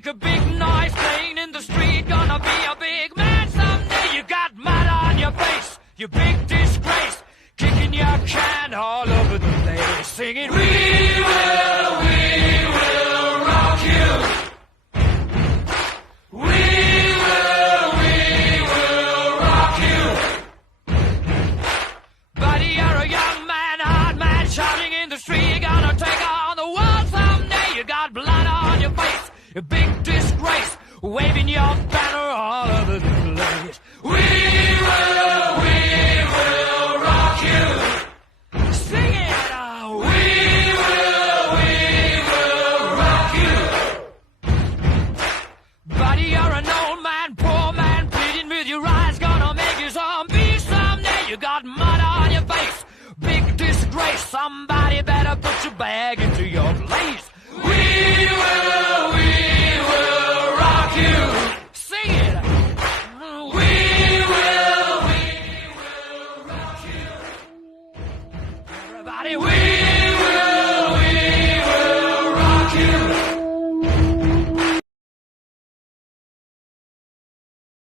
make a big noise playing in the street. Gonna be a big man someday. You got mud on your face, you big disgrace. Kicking your can all over the place, singing, we will rock you. We will rock you. Buddy, you're a young man, hard man, shouting in the street. You're gonna take on the world someday. You got blood on your face, a big disgrace, waving your banner all over the place. We will rock you. Sing it out. We will rock you. Buddy, you're an old man, poor man, pleading with your eyes. Gonna make you zombie someday. You got mud on your face, big disgrace. Somebody better put your bag into your